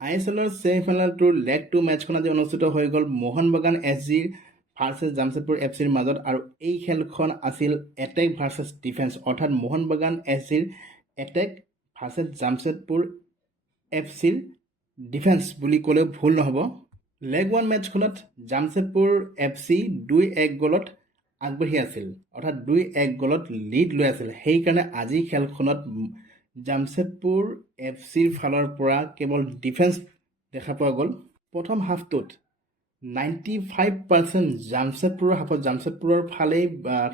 ISLৰ ছেমিফাইনেলটোৰ leg 2 মেচখন আজি অনুষ্ঠিত হৈ গ'ল মোহন বাগান SGৰ ভাৰ্চেছ জামছেদপুৰ FCৰ মাজত। আৰু এই খেলখন আছিল এটেক ভাৰ্চেছ ডিফেন্স, অৰ্থাৎ মোহন বাগান SGৰ এটেক ভাৰ্চেছ জামছেদপুৰ FCৰ ডিফেন্স বুলি ক'লেও ভুল নহ'ব। লেগ 1 মেচখনত জামছেদপুৰ FC 2-1 গ'লত আগবাঢ়ি আছিল, অৰ্থাৎ 2-1 গ'লত লিড লৈ আছিল। সেইকাৰণে আজি খেলখনত জামছেদপুৰ FCৰ ফালৰ পৰা কেৱল ডিফেন্স দেখা পোৱা গ'ল। প্ৰথম হাফটোত 95% জামছেদপুৰৰ হাফত জামছেদপুৰৰ ফালেই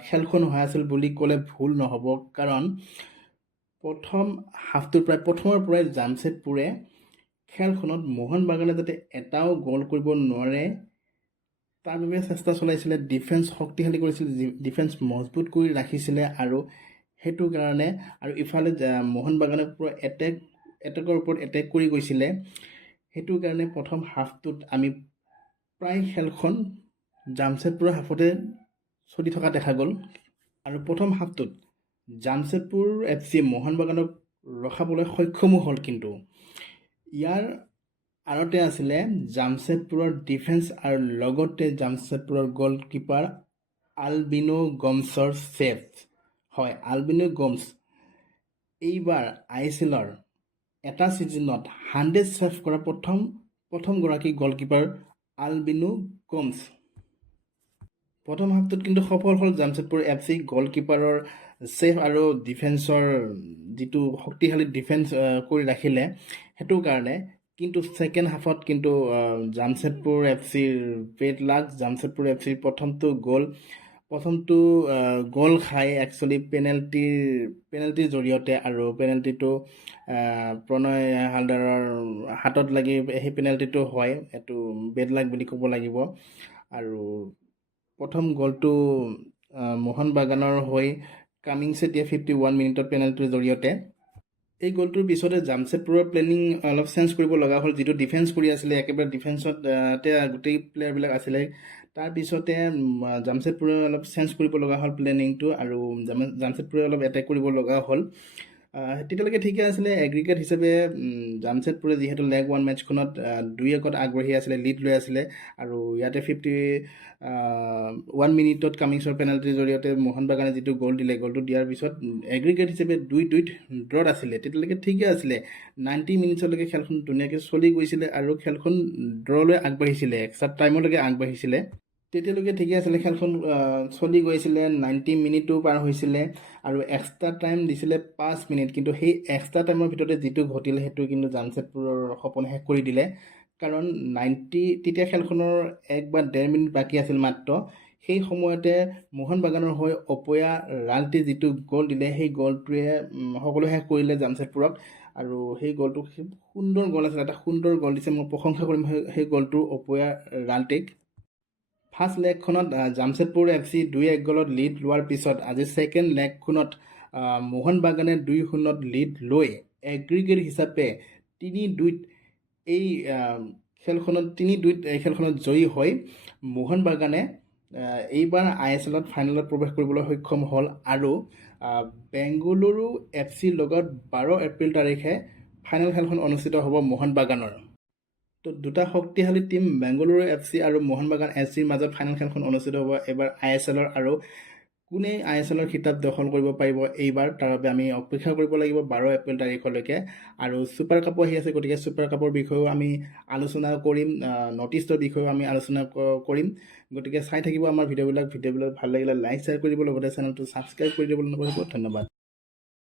খেলখন হৈ আছিল বুলি ক'লে ভুল নহ'ব, কাৰণ প্ৰথম হাফটোৰ প্ৰথমৰ পৰাই জামছেদপুৰে খেলখনত মোহন বাগানে যাতে এটাও গ'ল কৰিব নোৱাৰে তাৰ বাবে চেষ্টা চলাইছিলে, ডিফেন্স শক্তিশালী কৰিছিলে, ডিফেন্স মজবুত কৰি ৰাখিছিলে। আৰু সেইটো কাৰণে আৰু ইফালে মোহন বাগানে পুৰা এটেকৰ ওপৰত এটেক কৰি গৈছিলে। সেইটো কাৰণে প্ৰথম হাফটোত আমি প্ৰায় খেলখন জামছেদপুৰৰ হাফতে চলি থকা দেখা গ'ল। আৰু প্ৰথম হাফটোত জামছেদপুৰ FC মোহন বাগানক ৰখাবলৈ সক্ষমো হ'ল, কিন্তু ইয়াৰ আঁৰতে আছিলে জামছেদপুৰৰ ডিফেন্স আৰু লগতে জামছেদপুৰৰ গ'লকিপাৰ আলবিনো গমছৰ ছেভ। হয়, আলবিনো গমছ এইবাৰ ISLৰ এটা ছিজনত 100 ছেভ কৰা প্ৰথমগৰাকী গ'লকিপাৰ আলবিনো গমছ। প্ৰথম হাফটোত কিন্তু সফল হ'ল জামছেদপুৰ FC গ'লকিপাৰৰ ছেভ আৰু ডিফেন্সৰ যিটো শক্তিশালী ডিফেন্স কৰি ৰাখিলে, সেইটো কাৰণে। কিন্তু ছেকেণ্ড হাফত কিন্তু জামছেদপুৰ FCৰ বেড লাক, জামছেদপুৰ FCৰ প্ৰথমটো গ'ল খাই একচুৱেলি পেনাল্টিৰ জৰিয়তে, আৰু পেনাল্টিটো প্ৰণয় হালদাৰৰ হাতত লাগি সেই পেনাল্টিটো হয়, এইটো বেড লাক বুলি ক'ব লাগিব। আৰু প্ৰথম গ'লটো মোহন বাগানৰ হৈ কামিংছে দিয়ে 51 মিনিটত পেনাল্টিৰ জৰিয়তে। এই গ'লটোৰ পিছতে জামছেদপুৰৰ প্লেনিং অলপ চেঞ্জ কৰিব লগা হ'ল, যিটো ডিফেন্স কৰি আছিলে, একেবাৰে ডিফেন্সতে গোটেই প্লেয়াৰবিলাক আছিলে। তাৰপিছতে জামছেদপুৰে অলপ চেঞ্জ কৰিব লগা হ'ল প্লেনিংটো, আৰু জামছেদপুৰে অলপ এটেক কৰিব লগা হ'ল। তেতিয়ালৈকে ঠিকে আছিলে। এগ্ৰিগেট হিচাপে জামছেদপুৰে যিহেতু লেগ 1 মেচখনত 2-1 আগবাঢ়ি আছিলে, লিড লৈ আছিলে, আৰু ইয়াতে 51 মিনিটত কামিংছৰ পেনাল্টিৰ জৰিয়তে মোহন বাগানে যিটো গ'ল দিলে, গ'লটো দিয়াৰ পিছত এগ্ৰিগেট হিচাপে 2-2 ড্ৰত আছিলে। তেতিয়ালৈকে ঠিকে আছিলে, 90 মিনিটলৈকে খেলখন ধুনীয়াকৈ চলি গৈছিলে আৰু খেলখন ড্ৰলৈ আগবাঢ়িছিলে, এক্সট্ৰা টাইমলৈকে আগবাঢ়িছিলে। তেতিয়ালৈকে ঠিকে আছিলে, খেলখন চলি গৈছিলে, 90 মিনিটো পাৰ হৈছিলে, আৰু এক্সট্ৰা টাইম দিছিলে 5 মিনিট। কিন্তু সেই এক্সট্ৰা টাইমৰ ভিতৰতে যিটো ঘটিলে, সেইটো কিন্তু জামছেদপুৰৰ সপোন শেষ কৰি দিলে। কাৰণ তেতিয়া খেলখনৰ 1 বা 1.5 মিনিট বাকী আছিল মাত্ৰ। সেই সময়তে মোহন বাগানৰ হৈ অপয়া ৰাল্টে যিটো গ'ল দিলে, সেই গ'লটোৱে সকলো শেষ কৰিলে জামছেদপুৰক। আৰু সেই গ'লটো সুন্দৰ গ'ল আছিলে, এটা সুন্দৰ গ'ল দিছে, মই প্ৰশংসা কৰিম সেই গ'লটো অপয়া ৰাল্টেক। ফাৰ্ষ্ট লেগখনত জামছেদপুৰ FC 2-1 গ'লত লিড লোৱাৰ পিছত আজি ছেকেণ্ড লেগখনত মোহন বাগানে 2-0 লিড লৈ এগ্ৰিগেট হিচাপে 3-2 এই খেলখনত জয়ী হৈ মোহন বাগানে এইবাৰ ISLত ফাইনেলত প্ৰৱেশ কৰিবলৈ সক্ষম হ'ল। আৰু বেংগালুৰু FCৰ লগত 12 এপ্ৰিল তাৰিখে ফাইনেল খেলখন অনুষ্ঠিত হ'ব মোহন বাগানৰ। তো দুটা শক্তিশালী টীম বেংগালুৰু FC আৰু মোহন বাগান SCৰ মাজত ফাইনেল খেলখন অনুষ্ঠিত হ'ব এইবাৰ ISLৰ। আৰু কোনে ISLৰ খিতাপ দখল কৰিব পাৰিব এইবাৰ, তাৰ বাবে আমি অপেক্ষা কৰিব লাগিব 12 এপ্ৰিল তাৰিখলৈকে। আৰু ছুপাৰ কাপো আহি আছে, গতিকে ছুপাৰ কাপৰ বিষয়েও আমি আলোচনা কৰিম, নৰ্থ ইষ্টৰ বিষয়েও আমি আলোচনা কৰিম। গতিকে চাই থাকিব আমাৰ ভিডিঅ'বিলাক ভাল লাগিলে লাইক শ্বেয়াৰ কৰি দিব, লগতে চেনেলটো ছাবস্ক্ৰাইব কৰি দিব। ধন্যবাদ।